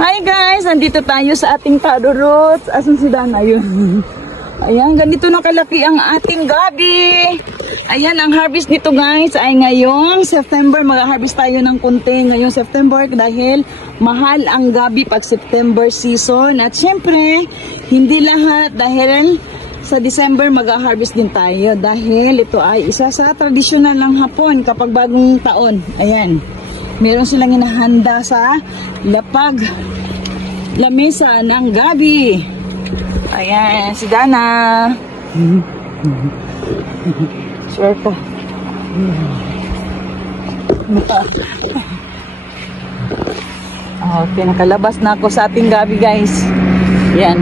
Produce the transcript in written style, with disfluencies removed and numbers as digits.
Hi guys! Nandito tayo sa ating taro roots. Asan si Dana yun? Ayan, ganito na kalaki ang ating gabi. Ayan, ang harvest nito guys ay ngayong September. Mag-harvest tayo ng kunti ngayong September dahil mahal ang gabi pag September season. At syempre, hindi lahat dahil sa December mag-harvest din tayo. Dahil ito ay isa sa tradisyonal ng Hapon kapag bagong taon. Ayan, meron silang hinahanda sa lamesa ng gabi. Ayan, si Dana. Sure ka. Okay, nakalabas na ako sa ating gabi guys. Yan.